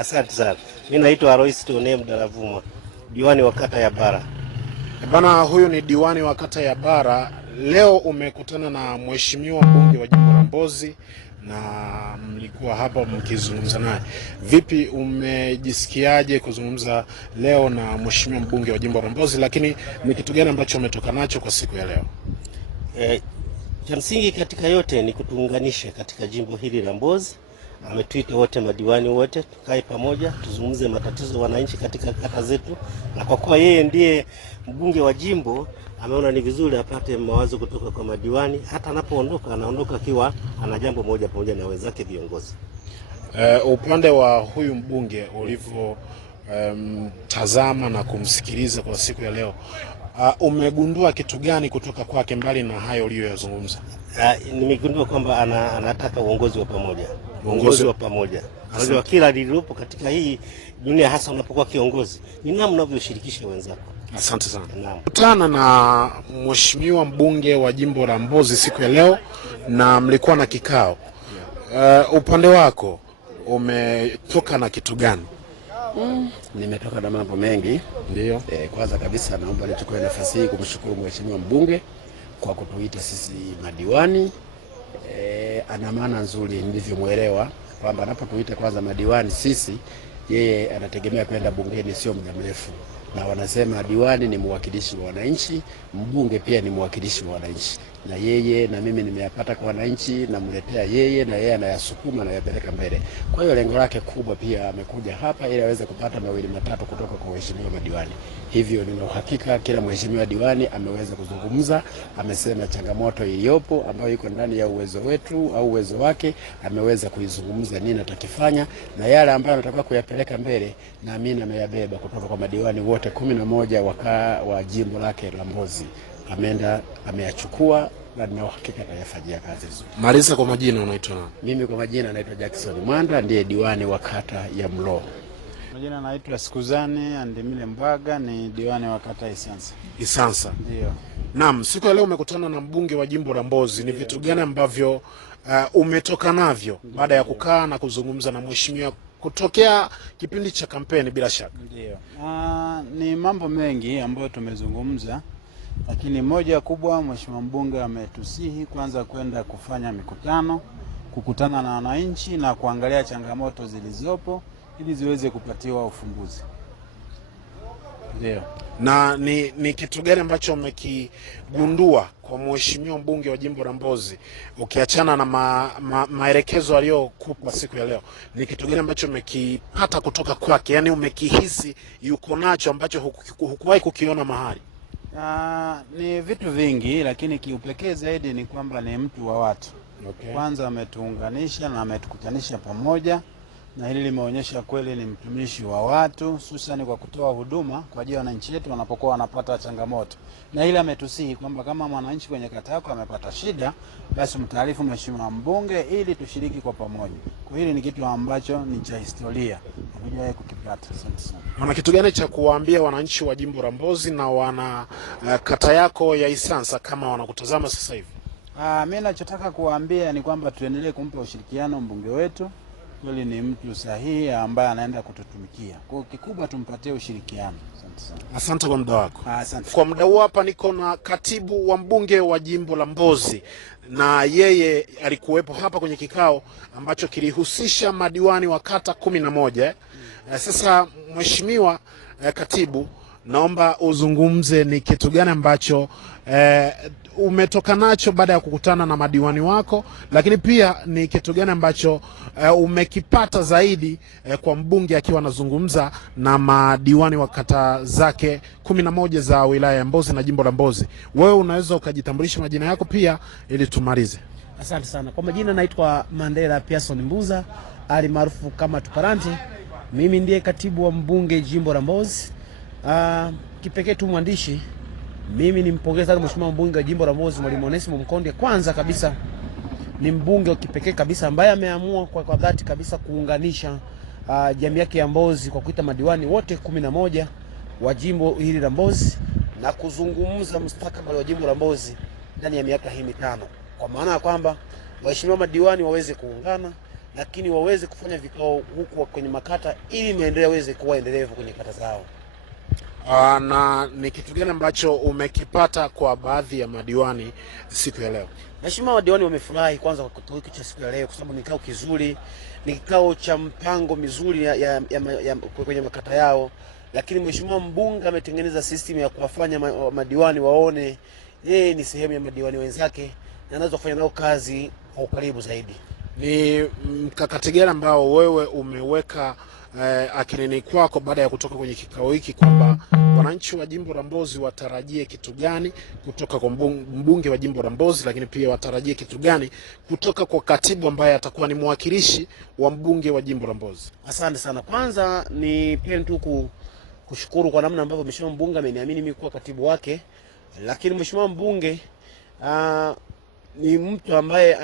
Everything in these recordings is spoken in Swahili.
Asante sana. Mimi naitwa Alois Tone Mdalavuma, diwani wa kata ya Bara. Bana, huyu ni diwani wa kata ya Bara. Leo umekutana na mheshimiwa mbunge wa jimbo la Mbozi na mlikuwa hapa mkizungumza naye. Vipi, umejisikiaje kuzungumza leo na mheshimiwa mbunge wa jimbo la Mbozi, lakini ni kitu gani ambacho umetoka nacho kwa siku ya leo? Cha msingi katika yote ni kutuunganisha katika jimbo hili la Mbozi. Ametuita wote madiwani wote tukae pamoja tuzungumze matatizo wananchi katika kata zetu, na kwa kuwa yeye ndiye mbunge wa jimbo ameona ni vizuri apate mawazo kutoka kwa madiwani. Hata anapoondoka anaondoka akiwa ana jambo moja pamoja na wenzake viongozi. Upande wa huyu mbunge ulivyo tazama na kumsikiliza kwa siku ya leo, umegundua kitu gani kutoka kwake mbali na hayo uliyoyazungumza? Nimegundua kwamba anataka uongozi wa pamoja. Uongozi wa pamoja. Unajua kila lililopo katika hii dunia, hasa unapokuwa kiongozi, ni namna unavyoshirikisha wenzako. Asante sana. Kutana na mheshimiwa mbunge wa jimbo la Mbozi siku ya leo na mlikuwa na kikao. Upande wako umetoka na kitu gani? Nimetoka na mambo mengi. Ndio. Kwanza kabisa naomba nichukue nafasi hii kumshukuru mheshimiwa mbunge kwa kutuita sisi madiwani. Ana maana nzuri nilivyomuelewa kwamba anapotuita kwanza madiwani sisi, yeye anategemea kwenda bungeni sio muda mrefu, na wanasema diwani ni mwakilishi wa wananchi, mbunge pia ni mwakilishi wa wananchi, na yeye na mimi nimeyapata kwa wananchi namletea yeye, na yeye anayasukuma na yapeleka mbele. Kwa hiyo lengo lake kubwa pia amekuja hapa ili aweze kupata mawili matatu kutoka kwa waheshimiwa madiwani. Hivyo nina uhakika kila mheshimiwa diwani ameweza kuzungumza, amesema changamoto iliyopo ambayo iko ndani ya uwezo wetu au uwezo wake, ameweza kuizungumza nini atakifanya, na yale ambayo anataka kuyapeleka mbele na mimi ameyabeba kutoka kwa madiwani wote 11 wa jimbo lake la Mbozi. Ameenda ameyachukua na nina uhakika atayafanyia kazi vizuri. Maliza kwa majina, unaitwa nani? Mimi kwa majina naitwa Jackson Mwanda, ndiye diwani wa kata ya Mlo. Majina naitwa Sikuzani Andimile Mbaga, ni diwani wa kata Isansa. Isansa. Ndio. Naam, siku ya leo umekutana na mbunge wa jimbo la Mbozi. Ni vitu gani ambavyo umetoka navyo baada ya kukaa na kuzungumza na mheshimiwa kutokea kipindi cha kampeni? Bila shaka. Ndio. Ni mambo mengi ambayo tumezungumza, lakini moja kubwa, mheshimiwa mbunge ametusihi kwanza kwenda kufanya mikutano, kukutana na wananchi na kuangalia changamoto zilizopo ili ziweze kupatiwa ufumbuzi. Ndio. Na ni kitu gani ambacho umekigundua kwa mheshimiwa mbunge wa jimbo la Mbozi, ukiachana na maelekezo aliyokupa siku ya leo? Ni kitu gani ambacho umekipata kutoka kwake, yani umekihisi yuko nacho ambacho hukuwahi kukiona mahali? Ni vitu vingi, lakini kiupekee zaidi ni kwamba ni mtu wa watu. Okay. Kwanza ametuunganisha na ametukutanisha pamoja, na hili limeonyesha kweli ni mtumishi wa watu, hususan kwa kutoa huduma kwa ajili ya wananchi wetu wanapokuwa wanapata changamoto. Na hili ametusihi kwamba kama mwananchi kwenye kata yako amepata shida, basi mtaarifu mheshimiwa mbunge ili tushiriki kwa pamoja. Kwa hili ni kitu ambacho ni cha historia, hujawahi kukipata. Asante sana. Una kitu gani cha kuwaambia wananchi wa jimbo la Mbozi na wana kata yako ya Isansa kama wanakutazama sasa hivi? Mimi nachotaka kuwaambia ni kwamba tuendelee kumpa ushirikiano mbunge wetu. Kweli ni mtu sahihi ambaye anaenda kututumikia. Kwa hiyo kikubwa tumpatie ushirikiano. Asante sana. Asante kwa muda wako. Asante. Kwa muda huu hapa niko na katibu wa mbunge wa jimbo la Mbozi, na yeye alikuwepo hapa kwenye kikao ambacho kilihusisha madiwani wa kata 11. Sasa mheshimiwa katibu, naomba uzungumze ni kitu gani ambacho umetoka nacho baada ya kukutana na madiwani wako, lakini pia ni kitu gani ambacho umekipata zaidi kwa mbunge akiwa anazungumza na madiwani wa kata zake 11 za wilaya ya Mbozi na jimbo la Mbozi. Wewe unaweza ukajitambulisha majina yako pia ili tumalize. Asante sana. Kwa majina naitwa Mandela Pearson Mbuza, ali maarufu kama Tuparanti. Mimi ndiye katibu wa mbunge jimbo la Mbozi. Kipekee tu mwandishi, mimi nimpongeza sana mheshimiwa mbunge wa jimbo la Mbozi Mwalimu Onesimo Mkonde. Kwanza kabisa ni mbunge wa kipekee kabisa ambaye ameamua kwa dhati kabisa kuunganisha jamii yake ya Mbozi kwa kuita madiwani wote 11 wa jimbo hili la Mbozi na kuzungumza mustakabali wa jimbo la Mbozi ndani ya miaka hii mitano, kwa maana ya kwamba waheshimiwa madiwani waweze kuungana, lakini waweze kufanya vikao huku kwenye makata ili maendeleo yaweze kuwa endelevu kwenye kata zao. Na ni kitu gani ambacho umekipata kwa baadhi ya madiwani siku ya leo? Mheshimiwa madiwani wamefurahi kwanza kwa kikao hiki cha siku ya leo, kwa sababu ni kikao kizuri, ni kikao cha mpango mizuri ya kwenye makata yao, lakini Mheshimiwa mbunge ametengeneza system ya kuwafanya madiwani waone yeye ni sehemu ya madiwani wenzake na anaweza kufanya nao kazi kwa ukaribu zaidi. Ni mkakati gani ambao wewe umeweka akilini kwako baada ya kutoka kwenye kikao hiki kwamba wananchi wa jimbo la Mbozi watarajie kitu gani kutoka kwa mbunge wa jimbo la Mbozi, lakini pia watarajie kitu gani kutoka kwa katibu ambaye atakuwa ni mwakilishi wa mbunge wa jimbo la Mbozi? Asante sana. Kwanza ni pia tu kushukuru kwa namna ambavyo Mheshimiwa mbunge ameniamini mimi kuwa katibu wake, lakini Mheshimiwa mbunge ni mtu ambaye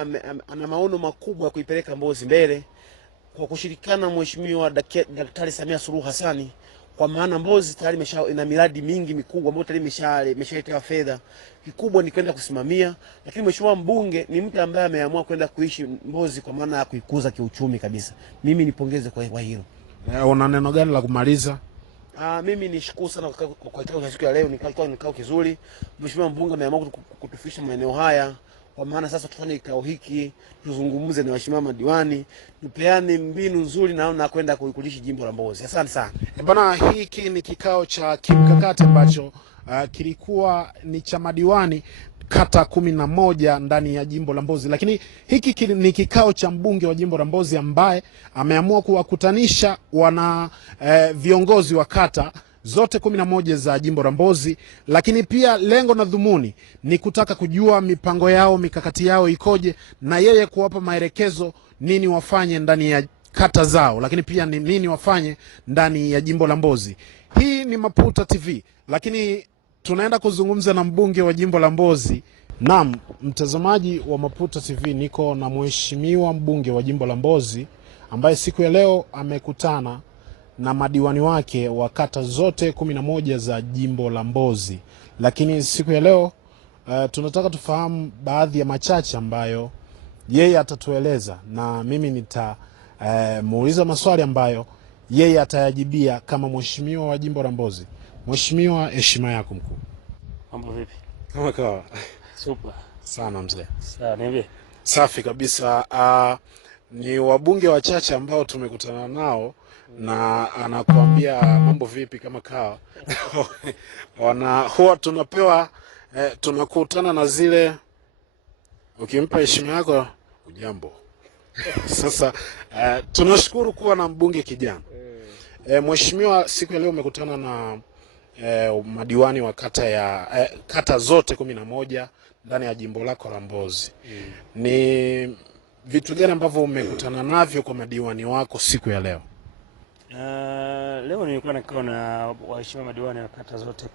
ana maono makubwa ya kuipeleka Mbozi mbele kwa kushirikiana na Mheshimiwa Daktari Samia Suluhu Hassani, kwa maana Mbozi tayari ina miradi mingi mikubwa ambayo tayari imeshaletewa fedha. Kikubwa ni kwenda kusimamia, lakini Mheshimiwa mbunge ni mtu ambaye ameamua kwenda kuishi Mbozi kwa maana ya kuikuza kiuchumi kabisa. Mimi nipongeze kwa hilo. Una neno gani la kumaliza? Mimi nishukuru sana kwa kikao cha siku ya leo. Ni kikao kizuri. Mheshimiwa mbunge ameamua kutufikisha maeneo haya, kwa maana sasa tufanye kikao hiki, tuzungumze na waheshimiwa madiwani, tupeane mbinu nzuri na kwenda kuikulisha jimbo la Mbozi. Asante sana. Bana, hiki ni kikao cha kimkakati ambacho kilikuwa ni cha madiwani kata 11 ndani ya jimbo la Mbozi, lakini hiki ni kikao cha mbunge wa jimbo la Mbozi ambaye ameamua kuwakutanisha wana viongozi wa kata zote 11 za jimbo la Mbozi, lakini pia lengo na dhumuni ni kutaka kujua mipango yao, mikakati yao ikoje, na yeye kuwapa maelekezo nini wafanye ndani ya kata zao, lakini pia ni nini wafanye ndani ya jimbo la Mbozi. Hii ni Maputa TV, lakini tunaenda kuzungumza na mbunge wa jimbo la Mbozi. Naam, mtazamaji wa Maputa TV, niko na mheshimiwa mbunge wa jimbo la Mbozi ambaye siku ya leo amekutana na madiwani wake wa kata zote 11 za jimbo la Mbozi. Lakini siku ya leo tunataka tufahamu baadhi ya machache ambayo yeye atatueleza, na mimi nitamuuliza maswali ambayo yeye atayajibia kama mheshimiwa wa jimbo la Mbozi. Mheshimiwa, heshima yako mkuu. Mambo vipi? Kama kawa. Super. Sana mzee. Sawa, niambie. Safi kabisa. Ni wabunge wachache ambao tumekutana nao na anakuambia mambo vipi kama kawa. Huwa tunapewa tunakutana na zile ukimpa heshima yako ujambo. Sasa tunashukuru kuwa na mbunge kijana. Mheshimiwa, siku ya leo umekutana na madiwani wa kata zote 11 ndani ya jimbo lako la Mbozi. Ni vitu gani ambavyo umekutana navyo kwa madiwani wako siku ya leo? Leo nilikuwa nakaa na waheshimiwa madiwani wa kata zote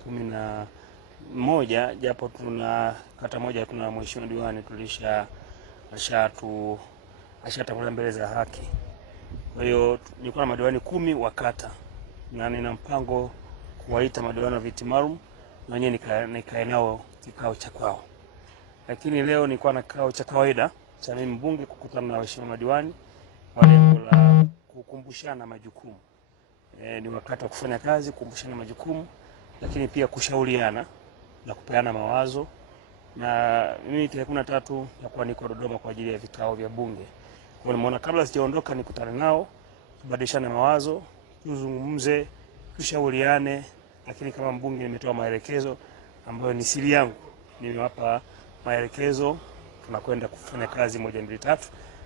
11, japo tuna kata moja tuna mheshimiwa diwani ashatangulia mbele za haki. Kwa hiyo nilikuwa na madiwani 10 wa kata na nina mpango kuwaita madiwani wa viti maalum na wenyewe nikae nao kikao cha kwao. Lakini leo nilikuwa na kikao cha kawaida cha mimi mbunge kukutana na waheshimiwa madiwani kwa lengo la kukumbushana majukumu. Ni wakati wa kufanya kazi, kukumbushana majukumu, lakini pia kushauriana na kupeana mawazo. Na mimi tarehe 13 nakuwa niko Dodoma kwa ajili ya vikao vya bunge. Kwa hiyo nimeona kabla sijaondoka nikutane nao, tubadilishane mawazo, tuzungumze, tushauriane, lakini kama mbunge nimetoa maelekezo ambayo ni siri yangu. Nimewapa maelekezo, tunakwenda kufanya kazi 1 2 3,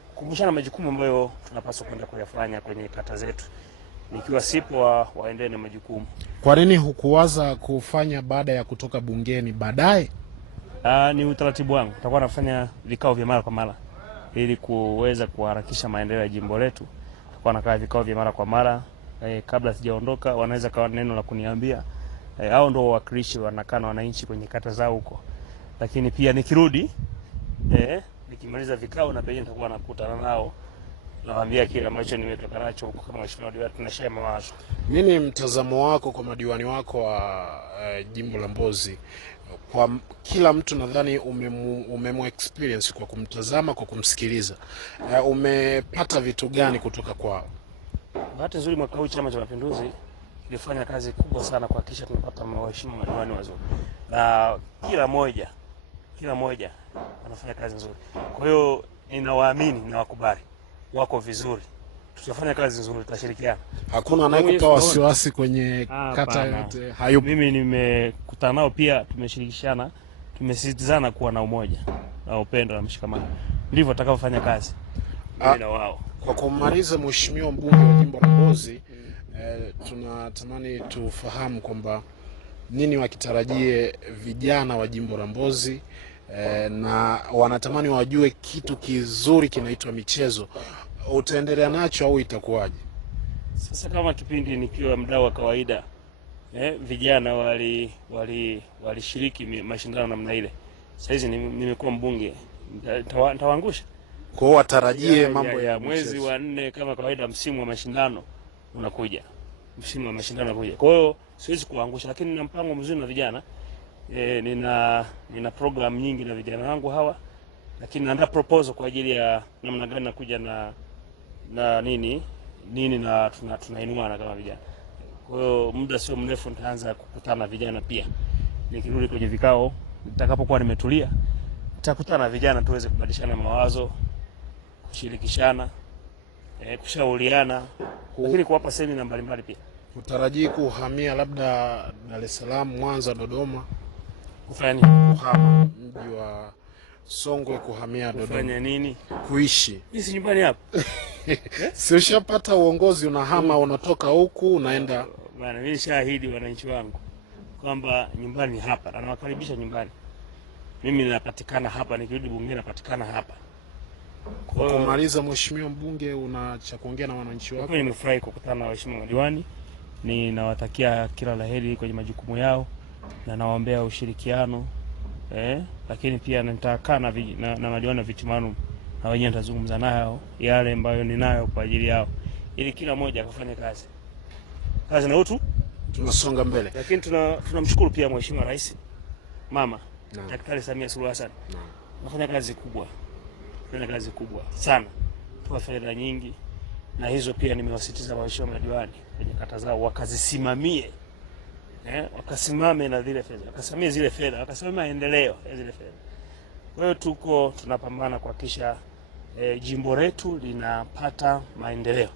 kukumbushana majukumu ambayo tunapaswa kwenda kuyafanya kwenye kata zetu. Nikiwa sipo waendelee na majukumu. Kwa nini hukuwaza kufanya baada ya kutoka bungeni baadaye? Ni utaratibu wangu. Tutakuwa nafanya vikao vya mara kwa mara ili kuweza kuharakisha maendeleo ya jimbo letu. Tutakuwa nakaa vikao vya mara kwa mara. Kabla sijaondoka wanaweza kawa neno la kuniambia. Hao ndio wawakilishi wanakaa na wananchi kwenye kata zao huko. Lakini pia nikirudi nikimaliza vikao na pengine nitakuwa nakutana nao, nawaambia kile ambacho nimetoka nacho huko kama mheshimiwa diwani, tunashare mawazo. Nini mtazamo wako kwa madiwani wako wa jimbo la Mbozi kwa kila mtu nadhani umemu experience kwa kumtazama, kwa kumsikiliza. Umepata vitu gani kutoka kwao? Bahati nzuri mwaka huu Chama cha Mapinduzi kilifanya kazi kubwa sana kuhakikisha tunapata waheshimiwa madiwani wazuri, na kila moja anafanya kazi nzuri. Kwa hiyo ninawaamini na wakubali, wako vizuri, tutafanya kazi nzuri, tutashirikiana. Hakuna anayekupa wasiwasi kwenye kata yote? Hayupo. Mimi nimekutana nao pia, tumeshirikishana, tumesisitizana kuwa na umoja na upendo na mshikamano, ndivyo tutakavyofanya kazi na wao. Kwa kumaliza, Mheshimiwa mbunge wa jimbo la Mbozi, tunatamani tufahamu kwamba nini wakitarajie vijana wa jimbo la Mbozi, na wanatamani wajue kitu kizuri kinaitwa michezo. Utaendelea nacho au itakuwaje? Sasa kama kipindi nikiwa mdau wa kawaida, vijana walishiriki mashindano namna ile, sasa hizi nimekuwa mbunge, nitawaangusha. Kwa hiyo watarajie mambo ya mwezi wa 4 kama kawaida, msimu wa mashindano unakuja. Kwa hiyo siwezi kuangusha, lakini nina mpango mzuri na vijana. Nina program nyingi na vijana wangu hawa, lakini naandaa proposal kwa ajili ya namna gani nakuja na nini na tunainuana kama vijana. Kwa hiyo muda sio mrefu nitaanza kukutana na vijana pia. Nikirudi kwenye vikao, nitakapokuwa nimetulia, nitakutana na vijana tuweze kubadilishana mawazo, kushirikishana, kushauriana, lakini kuwapa semina mbalimbali pia. Utarajii kuhamia labda Dar es Salaam, Mwanza, Dodoma? Kufanya nini? Kuhama mji wa Songwe, kuhamia Dodoma. Kufanya nini? Kuishi. Mimi si nyumbani hapa. Si ushapata uongozi, unahama, unatoka huku unaenda? Bwana, mimi shahidi wananchi wangu kwamba nyumbani hapa, na nawakaribisha nyumbani. Mimi ninapatikana hapa, nikirudi bunge napatikana hapa. Kwa kumaliza, Mheshimiwa mbunge, una cha kuongea na wananchi wako? Mimi nimefurahi kukutana na waheshimiwa madiwani. Ninawatakia kila laheri kwenye majukumu yao na nawaombea ushirikiano, lakini pia nitakaa na madiwani na viti maalum, na wenyewe nitazungumza nao yale ambayo ninayo kwa ajili yao, ili kila mmoja akafanye kazi na utu, tunasonga mbele. Lakini tunamshukuru pia Mheshimiwa Rais Mama Daktari Samia Suluhu Hassan. Anafanya kazi kubwa sana, kwa fedha nyingi, na hizo pia nimewasitiza waheshimiwa madiwani kwenye kata zao wakazisimamie, wakasimame na zile fedha, wakasimamie zile fedha, wakasimamie maendeleo ya zile fedha. Kwa hiyo tunapambana kuhakikisha jimbo letu linapata maendeleo.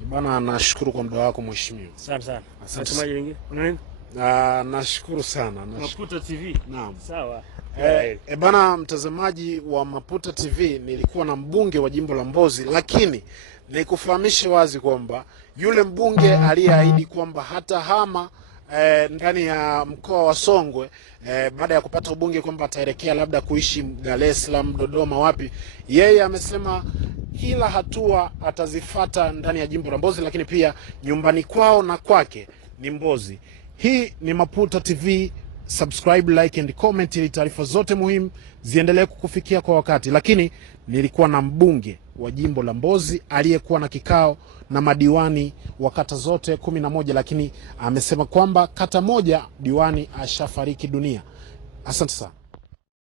Bwana, nashukuru kwa muda wako Mheshimiwa. Asante sana. Asante lingine. Nashukuru sana. Maputa TV. Naam. Sawa. Bana, mtazamaji wa Maputa TV, nilikuwa na mbunge wa jimbo la Mbozi, lakini nikufahamishe wazi kwamba yule mbunge aliyeahidi kwamba hata hama ndani ya mkoa wa Songwe baada ya kupata ubunge, kwamba ataelekea labda kuishi Dar es Salaam, Dodoma, wapi, yeye amesema kila hatua atazifata ndani ya jimbo la Mbozi, lakini pia nyumbani kwao na kwake ni Mbozi. Hii ni Maputa TV. Subscribe, like and comment ili taarifa zote muhimu ziendelee kukufikia kwa wakati. Lakini nilikuwa na mbunge wa jimbo la Mbozi aliyekuwa na kikao na madiwani wa kata zote 11, lakini amesema kwamba kata moja diwani ashafariki dunia. Asante sana.